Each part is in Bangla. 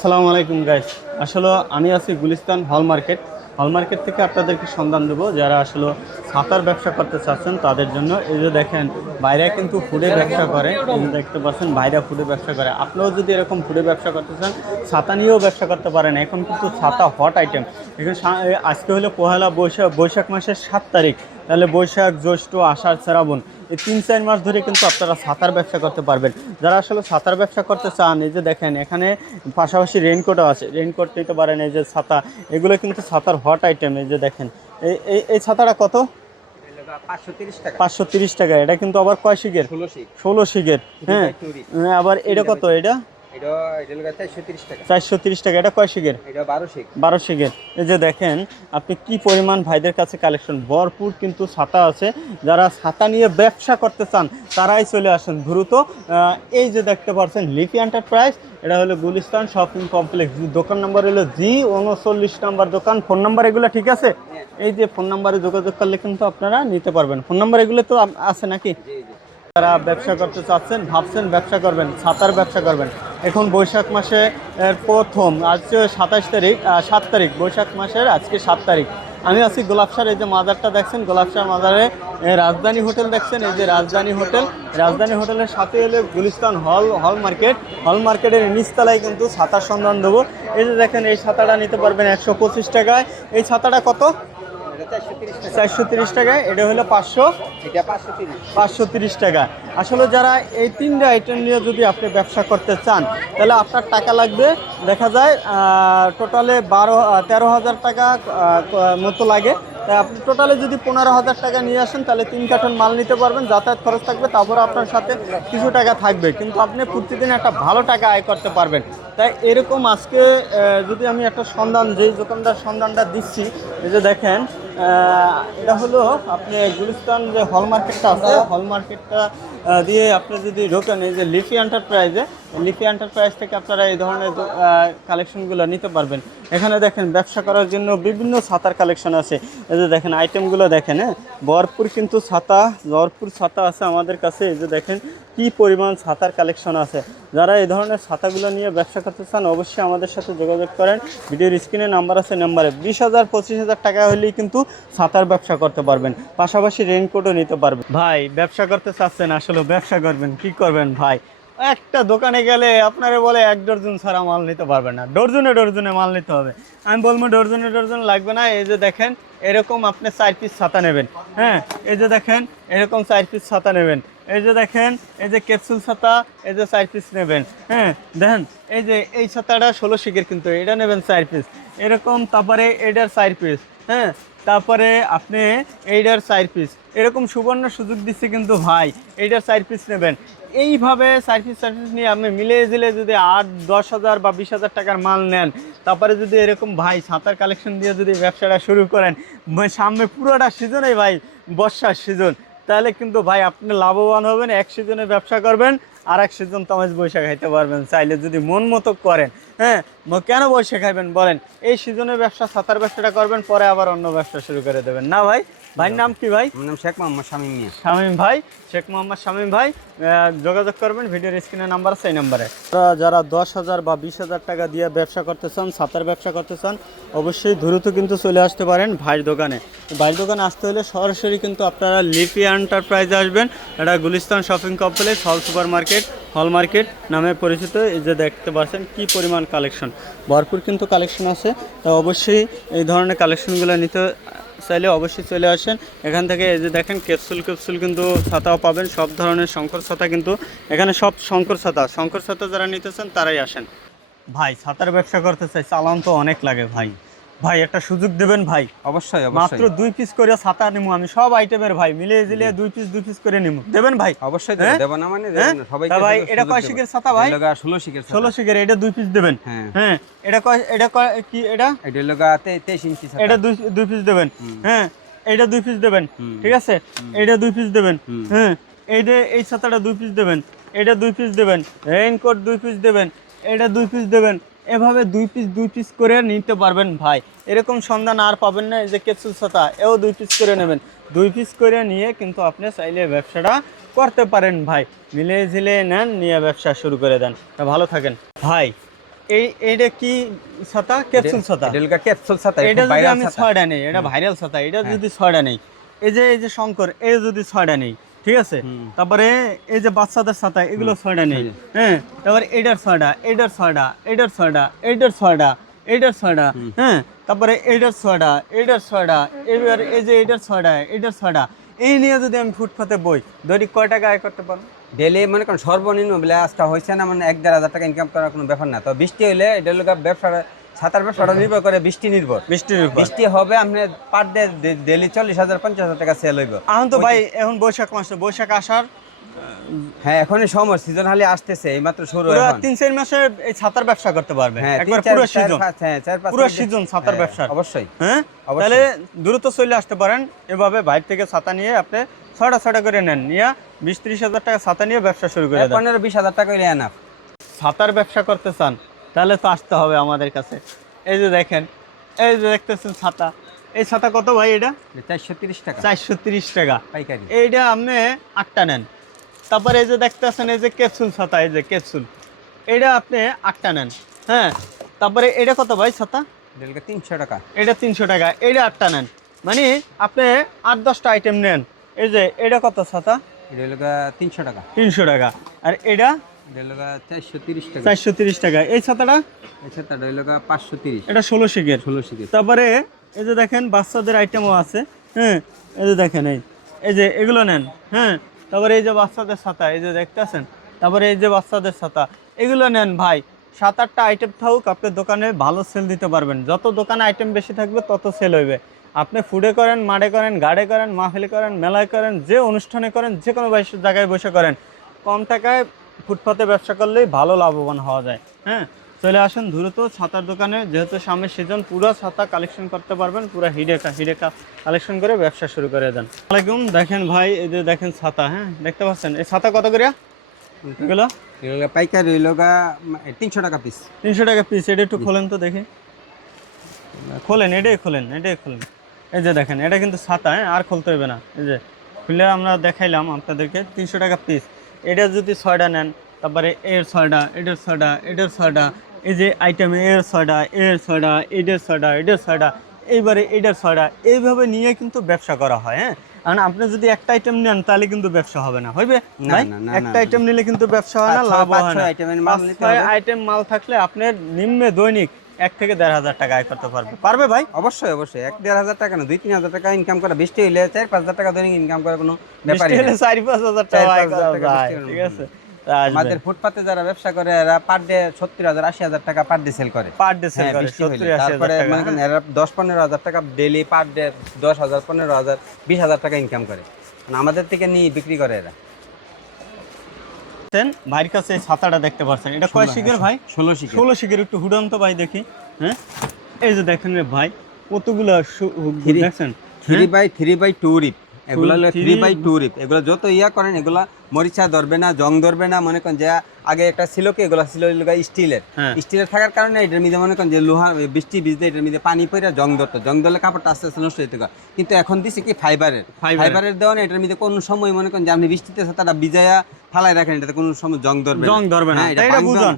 আসসালামু আলাইকুম গাইস। আসলে আমি আছি গুলিস্তান হল মার্কেট থেকে আপনাদেরকে সন্ধান দেবো যারা আসলে ছাতার ব্যবসা করতে চাচ্ছেন তাদের জন্য। এই যে দেখেন বাইরে কিন্তু ফুডের ব্যবসা করে, এই যে দেখতে পাচ্ছেন বাইরে ফুডের ব্যবসা করে। আপনিও যদি এরকম ফুডের ব্যবসা করতে চান, ছাতা নিয়েও ব্যবসা করতে পারেন। এখন কিন্তু ছাতা হট আইটেম। এখন আজকে হলো পহেলা বৈশাখ মাসের 7 তারিখ, তাহলে বৈশাখ জ্যৈষ্ঠ আষাঢ় শ্রাবণ এই 3-4 মাস ধরে কিন্তু আপনারা ছাতার ব্যবসা করতে পারবেন। যারা আসলে ছাতার ব্যবসা করতে চান, এই যে দেখেন এখানে পাশাপাশি রেইনকোটও আছে, রেইনকোট নিতে পারেন। এই যে ছাতা, এগুলো কিন্তু ছাতার হট আইটেম। এই যে দেখেন এই ছাতাটা কত? 530 টাকা। এটা কিন্তু আবার কয় শিকের? 16 শিকের। হ্যাঁ, আবার এটা কত? এটা 430 টাকা। এটা কয় শিকের? 12 শিকের। এই যে দেখেন আপনি কি পরিমাণ ভাইদের কাছে কালেকশন ভরপুর কিন্তু ছাতা আছে। যারা ছাতা নিয়ে ব্যবসা করতে চান তারাই চলে আসেন দ্রুত। এই যে দেখতে পাচ্ছেন লিফি এন্টারপ্রাইজ, এটা হলো গুলিস্তান শপিং কমপ্লেক্স। দোকান নাম্বার হলো G39 নাম্বার দোকান। ফোন নাম্বার এগুলো ঠিক আছে? এই যে ফোন নাম্বারে যোগাযোগ করলে কিন্তু আপনারা নিতে পারবেন। ফোন নাম্বার এগুলো তো আছে নাকি? যারা ব্যবসা করতে চাচ্ছেন, ভাবছেন ব্যবসা করবেন, ছাতার ব্যবসা করবেন, এখন বৈশাখ মাসে প্রথম, আজকে 7 তারিখ বৈশাখ মাসের, আজকে 7 তারিখ। আমি আছি গোলাপসার। এই যে মাজারটা দেখছেন, গোলাপসার মাজারে রাজধানী হোটেল দেখছেন। এই যে রাজধানী হোটেলের সাথে হলে গুলিস্তান হল মার্কেটের নিচতলায় কিন্তু ছাতার সন্ধান দেবো। এই যে দেখেন এই ছাতাটা নিতে পারবেন 125 টাকায়। এই ছাতাটা কত? 430 টাকায়। এটা হলো 530 টাকা। আসলে যারা এই 3টে আইটেম নিয়ে যদি আপনি ব্যবসা করতে চান, তাহলে আপনার টাকা লাগবে দেখা যায় টোটালে 13,000 টাকা মতো লাগে। তাই আপনি টোটালে যদি 15,000 টাকা নিয়ে আসেন, তাহলে 3 কার্টন মাল নিতে পারবেন। যাতায়াত খরচ থাকবে, তারপর আপনার সাথে কিছু টাকা থাকবে, কিন্তু আপনি প্রতিদিন একটা ভালো টাকা আয় করতে পারবেন। তাই এরকম আজকে যদি আমি একটা সন্ধান, যেই দোকানদার সন্ধানটা দিচ্ছি, এই যে দেখেন এটা হলো আপনি গুলিস্তান যে হল মার্কেটটা আছে, হল মার্কেটটা দিয়ে আপনি যদি ঢোকেন, এই যে লিফি এন্টারপ্রাইজ থেকে আপনারা এই ধরনের কালেকশনগুলো নিতে পারবেন। এখানে দেখেন ব্যবসা করার জন্য বিভিন্ন ছাতার কালেকশন আছে। এই যে দেখেন আইটেমগুলো দেখেন, হ্যাঁ ভরপুর ছাতা আছে আমাদের কাছে। এই যে দেখেন কি পরিমাণ ছাতার কালেকশন আছে। যারা এই ধরনের ছাতাগুলো নিয়ে ব্যবসা করতে চান, অবশ্যই আমাদের সাথে যোগাযোগ করেন। ভিডিওর স্ক্রিনে নাম্বার আছে, নাম্বারে 20,000 25,000 টাকা হলেই কিন্তু ছাতার ব্যবসা করতে পারবেন, পাশাপাশি রেইনকোটও নিতে পারবেন। ভাই ব্যবসা করতে চাচ্ছেন, আসলে ব্যবসা করবেন, কি করবেন ভাই? একটা দোকানে গেলে আপনারা বলে 1 ডজন ছাড়া মাল নিতে পারবেন না, ডর্জনে মাল নিতে হবে। আমি বলবো ডর্জনে লাগবে না। এই যে দেখেন এরকম আপনি 4 পিস ছাতা নেবেন। হ্যাঁ, এই যে দেখেন এরকম 4 পিস ছাতা নেবেন। এই যে দেখেন এই যে ক্যাপসুল ছাতা, এই যে 4 পিস নেবেন। হ্যাঁ দেখেন এই যে এই ছাতাটা 16 শিকের, কিন্তু এটা নেবেন 4 পিস এরকম। তারপরে এটার 4 পিস, হ্যাঁ তারপরে আপনি এইটার 4 পিস, এরকম সুবর্ণ সুযোগ দিচ্ছে কিন্তু ভাই। এইটার 4 পিস নেবেন। এইভাবে 4 পিস নিয়ে আপনি মিলিয়ে দিলে যদি 8-10,000 বা 20,000 টাকার মাল নেন, তারপরে যদি এরকম ভাই ছাতার কালেকশন দিয়ে যদি ব্যবসাটা শুরু করেন, সামনে পুরোটা সিজনে ভাই বর্ষার সিজন, তাহলে কিন্তু ভাই আপনি লাভবান হবেন। এক সিজনে ব্যবসা করবেন, আর এক সিজন তামাজ বৈশাখ খাইতে পারবেন চাইলে, যদি মন মতো করেন। হ্যাঁ, কেন বৈশাখ খাইবেন বলেন? এই সিজনে ব্যবসা, ছাতার ব্যবসাটা করবেন, পরে আবার অন্য ব্যবসা শুরু করে দেবেন না ভাই। ভাইয়ের নাম কি ভাই? আমার নাম শেখ মোহাম্মদ শেখ মোহাম্মদ শামীম ভাই। যোগাযোগ করবেন, ভিডিওর স্ক্রিনে নাম্বার আছে, এই নাম্বারে। যারা 10,000 বা 20,000 টাকা দিয়ে ব্যবসা করতে চান, ছাতার ব্যবসা করতে চান, অবশ্যই দ্রুত কিন্তু চলে আসতে পারেন ভাইয়ের দোকানে। ভাইয়ের দোকানে আসতে হলে সরাসরি কিন্তু আপনারা লিফি এন্টারপ্রাইজে আসবেন। এটা গুলিস্তান শপিং কমপ্লেক্স, হল মার্কেট নামে পরিচিত। এই যে দেখতে পাচ্ছেন কি পরিমাণ কালেকশন, ভরপুর কিন্তু কালেকশন আছে। তো অবশ্যই এই ধরনের কালেকশনগুলো নিতে চাইলে অবশ্যই চলে আসেন এখান থেকে। এই যে দেখেন ক্যাপসুল কিন্তু ছাতাও পাবেন, সব ধরনের শঙ্কর ছাতা কিন্তু এখানে, সব শঙ্কর ছাতা যারা নিতে চান তারাই আসেন। ভাই ছাতার ব্যবসা করতে চাই, চালান তো অনেক লাগে ভাই। একটা সুযোগ দেবেন ভাই। অবশ্যই মাত্র 2 পিস করে ছাতা নিমু আমি, সব আইটেমের ভাই মিলিয়ে দিলে 2 পিস করে নিমু, দেবেন ভাই? অবশ্যই দেব না মানে সবাইকে। ভাই এটা কয় শিকের ছাতা ভাই? 16 শিকের। এটা 2 পিস দেবেন। হ্যাঁ, এটা কি? এটা 23 ইঞ্চি ছাতা। এটা 2 পিস দেবেন। হ্যাঁ, এটা 2 পিস দেবেন, ঠিক আছে। এটা 2 পিস দেবেন। হ্যাঁ, এই ছাতাটা 2 পিস দেবেন। এটা 2 পিস দেবেন। রেইনকোট 2 পিস দেবেন। এটা 2 পিস দেবেন। এভাবে 2 পিস করে নিতে পারবেন ভাই। এরকম সন্ধান আর পাবেন না। এই যে ক্যাপসুল ছাতা, এও 2 পিস করে নেবেন। 2 পিস করে নিয়ে কিন্তু আপনি চাইলে ব্যবসাটা করতে পারেন ভাই। মিলিয়ে ঝিলিয়ে নেন, নিয়ে ব্যবসা শুরু করে দেন। ভালো থাকেন ভাই। এইটা কি ছাতা? ক্যাপসুল ছাতা। এটা ক্যাপসুল ছাতা, এটা যদি ভাইরাল আমি ছাতা। 6টা নেই, এটা ভাইরাল ছাতা, এটা যদি 6টা নেই, এই যে শঙ্কর, এই যদি 6টা নেই, ঠিক আছে, তারপরে এই যে বাচ্চাদের ছাতা, এগুলো 6টা নেই, হ্যাঁ, তারপরে এইটার 6টা, এইটার 6টা, এইটার 6টা, এইটার 6টা, এইটার 6টা, হ্যাঁ, তারপরে এইটার 6টা, এইটার 6টা, এবার এই যে এইটার 6টা, এইটার 6টা, এই নিয়ে যদি আমি ফুটপাতে বই, দৈনিক কয় টাকা আয় করতে পারবো? ডেলি মনে করেন সর্বনিম্ন বলে আজকে হয়েছে না, মানে 1-1.5 টাকা ইনকাম করার কোনো ব্যাপার না। তো বৃষ্টি হলে এটা হলো ব্যবসাটা, ছাতার ব্যবসাটা নির্ভর করে বৃষ্টি নির্ভর। বৃষ্টি হবে আপনি পার ডে ডেলি 40,000-50,000 টাকা সেল হইব। এখন তো ভাই এখন বৈশাখ মাস, বৈশাখ আসার হ্যাঁ, এখনই সময়, সিজন হালি আসতেছে, এই মাত্র শুরু। পুরো এখন 3-4 মাসে এই ছাতার ব্যবসা করতে পারবে, হ্যাঁ, একবার পুরো সিজন, 4-5 পুরো সিজন ছাতার ব্যবসা অবশ্যই। হ্যাঁ, তাহলে দ্রুত চলে আসতে পারেন। এভাবে বাইরে থেকে ছাতা নিয়ে আপনি 6টা করে নেন, নিয়ে 20-30 হাজার টাকা ছাতা নিয়ে ব্যবসা শুরু করে দেন। 15-20 হাজার টাকা হইলে এনাফ। ছাতার ব্যবসা করতে চান তাহলে তো আসতে হবে আমাদের কাছে। এই যে দেখেন, এই যে দেখতেছেন ছাতা, এই ছাতা কত ভাই? এটা 430 টাকা 430 টাকা পাইকারি। এইটা আপনি 8টা নেন। তারপরে এই যে দেখতেছেন এই যে ক্যাপসুল ছাতা, এই যে ক্যাপসুল, এটা আপনি 8টা নেন, হ্যাঁ, তারপরে এটা কত ভাই ছাতা? ডেলিকে 300 টাকা। এটা 300 টাকা, এটা 8টা নেন, মানে আপনি 8-10টা আইটেম নেন। এই যে এটা কত ছাতা? ডেলিকে 300 টাকা। 300 টাকা। আর এটা ডেলিকে 430 টাকা। 430 টাকা। এই ছাতাটা? এই ছাতা ডেলিকে 530। এটা 16 শিকের। 16 শিকের। তারপরে এই যে দেখেন বাচ্চাদের আইটেমও আছে, হ্যাঁ, এই যে দেখেন, এই যে এগুলো নেন, হ্যাঁ, তারপরে এই যে বাচ্চাদের ছাতা, এই যে দেখতেছেন, তারপরে এই যে বাচ্চাদের ছাতা, এগুলো নেন ভাই। 7-8টা আইটেম থাকুক, আপনার দোকানে ভালো সেল দিতে পারবেন। যত দোকানে আইটেম বেশি থাকবে তত সেল হইবে। আপনি ফুডে করেন, মাঠে করেন, গাড়ে করেন, মাহফিলে করেন, মেলায় করেন, যে অনুষ্ঠানে করেন, যে কোনো জায়গায় বসে করেন, কম টাকায় ফুটপাতে ব্যবসা করলেই ভালো লাভবান হওয়া যায়। হ্যাঁ, চলে আসুন দ্রুত ছাতার দোকানে, যেহেতু সামনের সিজন, পুরো ছাতা কালেকশন করতে পারবেন, পুরো হিডেকা কালেকশন করে ব্যবসা শুরু করে দেন। আসসালামাইকুম। দেখেন ভাই, এই যে দেখেন ছাতা, হ্যাঁ, দেখতে পাচ্ছেন এই ছাতা কত করে এগুলো? এগুলো পাইকারি হইলো 300 টাকা পিস। 300 টাকা পিস। এটা একটু খোলেন তো দেখি, খোলেন, এটাই খোলেন। এই যে দেখেন, এটা কিন্তু ছাতা, হ্যাঁ, আর খুলতে হবে না। এই যে খুলে আমরা দেখাইলাম আপনাদেরকে, 300 টাকা পিস। এটা যদি 6টা নেন, তারপরে এর 6টা, এটার 6টা, এটার 6টা, এই যে আইটেম এর 6টা, এর 6টা, এটার 6টা, এটার 6টা, এইবারে এটার 6টা, এইভাবে নিয়ে কিন্তু ব্যবসা করা হয়। হ্যাঁ, কারণ আপনি যদি একটা আইটেম নেন তাহলে কিন্তু ব্যবসা হবে না, হইবে ভাই? একটা আইটেম নিলে কিন্তু ব্যবসা হয় না, লাভ হয় না। 5-6 আইটেম মাল থাকলে আপনার নিম্নে দৈনিক 1 থেকে 1.5 হাজার টাকা আয় করতে পারবে ভাই? অবশ্যই অবশ্যই। 1-1.5 হাজার টাকা না, 2-3 হাজার টাকা ইনকাম করা। বৃষ্টি হইলে 4-5 হাজার টাকা দৈনিক ইনকাম করা কোনো ব্যাপারই না। 4-5 হাজার টাকা আয় করা যায়, ঠিক আছে। আমাদের ফুটপাতে যারা ব্যবসা করে এরা পার ডে 70,000-80 হাজার টাকা পার ডে সেল করে। পার ডে সেল করে 70-80 তারপরে হাজার মানে টাকা। এরা 10-15 হাজার টাকা ডেলি পার ডে 10,000, 15,000, 20,000 টাকা ইনকাম করে। মানে আমাদের থেকে নিয়ে বিক্রি করে এরা। ভাইয়ের কাছে এই ছাতাটা দেখতে পাচ্ছেন, এটা কয় শিকের ভাই? 16 শিকের। 16 শিকের। একটু হুডান্ত ভাই দেখি, হ্যাঁ, এই যে দেখেন রে ভাই, কতগুলো দেখছেন, 3x2 রিপ। এগুলো হলো 3x2 রিপ। এগুলো যত ইয়া করেন এগুলা মরিচা ধরবে না, জং ধরবে না। মনে করেন যে আগে একটা ছিল কি, এগুলো ছিল স্টিলের। স্টিলের থাকার কারণে এটার মধ্যে মনে করেন যে লোহা, বৃষ্টি ভিজলে এটার মধ্যে পানি পড়ে জং ধরতো, জং ধরলে কাপড়টা আস্তে আস্তে নষ্ট হইতে পারে। কিন্তু এখন দিছে কি ফাইবারের দেওয়া, এটার মধ্যে কোনো সময় মনে করেন যে আপনি বৃষ্টিতে ছাতাটা ভিজায়া ফালাই রাখেন, এটাতে কোনো সময় জং ধরবে না। এটা বুঝুন,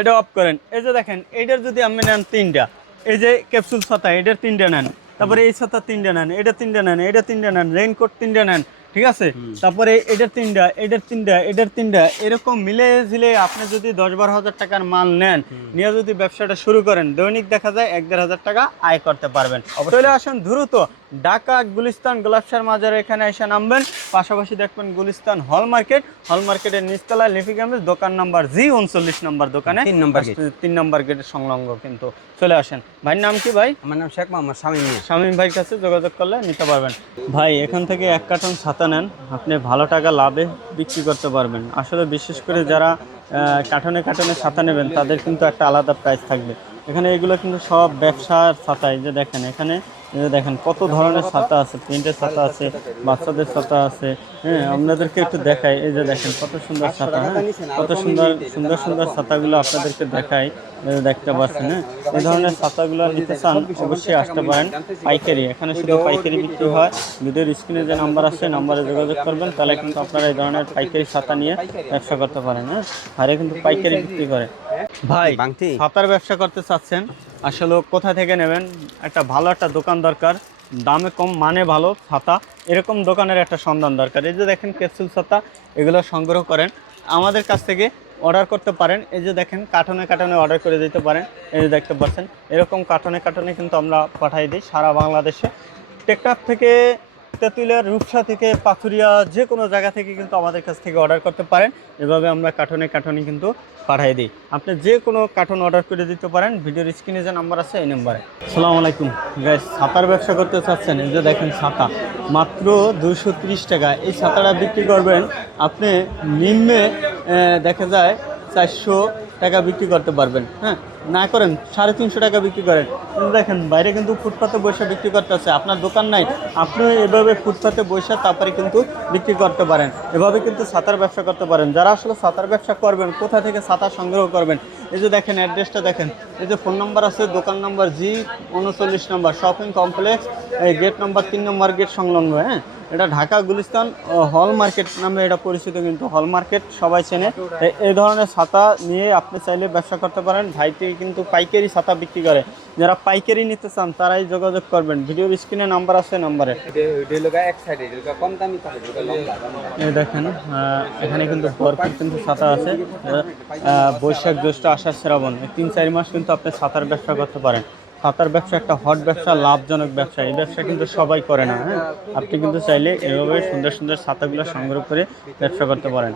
এটা অফ করেন। এই যে দেখেন, এইটার যদি আপনি নেন 3টা, এই যে ক্যাপসুল ছাতা, এটার 3টা নেন, তারপরে এই ছাতা 3টা নেন, এটা 3টা নেন, এটা 3টা নেন, রেইনকোট 3টা নেন, ঠিক আছে, তারপরে এটার 3টা, এটার 3টা, এটার 3টা, এরকম মিলে ঝিলে আপনি যদি 10-12 হাজার টাকার মাল নেন, নিয়ে যদি ব্যবসাটা শুরু করেন, দৈনিক দেখা যায় 1-1.5 হাজার টাকা আয় করতে পারবেন। চলে আসুন দ্রুত ঢাকা গুলিস্তান গোলাপসার মাজারে, এখানে এসে নামবেন। পাশাপাশি দেখবেন গুলিস্তান হল মার্কেটের নিচতলায় লিফি গ্যামের দোকান নাম্বার G39 নম্বর দোকানে, 3 নম্বর গেটের সংলগ্ন কিন্তু। চলে আসেন। ভাইয়ের নাম কি ভাই? আমার নাম শেখ মোহাম্মদ শামীম ভাইয়ের কাছে যোগাযোগ করলে নিতে পারবেন। ভাই, এখান থেকে 1 কার্টন ছাতা নেন, আপনি ভালো টাকা লাভে বিক্রি করতে পারবেন। আসলে বিশেষ করে যারা কার্টনে ছাতা নেবেন তাদের কিন্তু একটা আলাদা প্রাইস থাকবে। এখানে এগুলো কিন্তু সব ব্যবসার ছাতা। এই যে দেখেন, এখানে এই যে দেখেন কত ধরনের ছাতা আছে, প্রিন্টের ছাতা আছে, বাচ্চাদের ছাতা আছে। হ্যাঁ, আপনাদেরকে একটু দেখাই। এই যে দেখেন কত সুন্দর ছাতা, হ্যাঁ, কত সুন্দর সুন্দর সুন্দর ছাতাগুলো আপনাদেরকে দেখাই। এই যে দেখতে পাচ্ছেন, হ্যাঁ, এই ধরনের ছাতাগুলো নিতে চান অবশ্যই আসতে পারেন পাইকারি। এখানে শুধু পাইকারি বিক্রি হয়। ভিডিওর স্ক্রিনে যে নাম্বার আছে নাম্বারে যোগাযোগ করবেন, তাহলে কিন্তু আপনারা এই ধরনের পাইকারি ছাতা নিয়ে ব্যবসা করতে পারেন। হ্যাঁ, আরে কিন্তু পাইকারি বিক্রি করে। ভাই বাংতি ছাতার ব্যবসা করতে চাচ্ছেন, আসলে কোথা থেকে নেবেন? একটা ভালো একটা দোকান দরকার, দামে কম মানে ভালো ছাতা, এরকম দোকানের একটা সন্ধান দরকার। এই যে দেখেন ক্যাপসুল ছাতা, এগুলো সংগ্রহ করেন আমাদের কাছ থেকে, অর্ডার করতে পারেন। এই যে দেখেন কার্টনে কার্টনে অর্ডার করে দিতে পারেন। এই যে দেখতে পাচ্ছেন এরকম কার্টনে কার্টনে কিন্তু আমরা পাঠাই দিই সারা বাংলাদেশে। টেকনাফ থেকে, তেঁতুলিয়া, রূপসা থেকে, পাথুরিয়া, যে কোনো জায়গা থেকে কিন্তু আমাদের কাছ থেকে অর্ডার করতে পারেন। এভাবে আমরা কার্টনে কার্টনে কিন্তু পাঠিয়ে দিই। আপনি যে কোনো কার্টন অর্ডার করে দিতে পারেন। ভিডিওর স্ক্রিনে যে নাম্বার আছে এই নাম্বারে। আসসালামু আলাইকুম গাইস, ছাতার ব্যবসা করতে চাচ্ছেন? এই যে দেখেন ছাতা মাত্র 230 টাকা। এই ছাতাটা বিক্রি করবেন আপনি নিম্নে দেখা যায় 400 টাকা বিক্রি করতে পারবেন। হ্যাঁ, না করেন 350 টাকা বিক্রি করেন। কিন্তু দেখেন বাইরে কিন্তু ফুটপাতে বসে বিক্রি করতেছে। আপনার দোকান নাই, আপনি এভাবে ফুটপাতে বসে তারপরে কিন্তু বিক্রি করতে পারেন। এভাবে কিন্তু ছাতার ব্যবসা করতে পারেন। যারা আসলে ছাতার ব্যবসা করবেন, কোথা থেকে ছাতা সংগ্রহ করবেন, এই যে দেখেন অ্যাড্রেসটা দেখেন, এই যে ফোন নাম্বার আছে, দোকান নাম্বার G39 নম্বর, শপিং কমপ্লেক্স, এই গেট নাম্বার 3 নম্বর গেট সংলগ্ন। হ্যাঁ, এটা ঢাকা গুলিস্তান হল মার্কেট নামে এটা পরিচিত, কিন্তু হল মার্কেট সবাই চেনে। এই ধরনের ছাতা নিয়ে আপনি চাইলে ব্যবসা করতে পারেন। ভাইটি কিন্তু পাইকারি ছাতা বিক্রি করে। যারা পাইকারি নিতে চান তারাই যোগাযোগ করবেন। ভিডিওর স্ক্রিনে নাম্বার আছে নাম্বারে। এই দেখেন এখানে কিন্তু ভরপুর কিন্তু ছাতা আছে। বৈশাখ, জ্যৈষ্ঠ, আষাঢ়, শ্রাবণ, 3-4 মাস কিন্তু আপনি ছাতার ব্যবসা করতে পারেন। ছাতার ব্যবসা একটা হট ব্যবসা, লাভজনক ব্যবসা। এই ব্যবসা কিন্তু সবাই করে না। হ্যাঁ, আপনি কিন্তু চাইলে এভাবে সুন্দর সুন্দর ছাতাগুলো সংগ্রহ করে ব্যবসা করতে পারেন।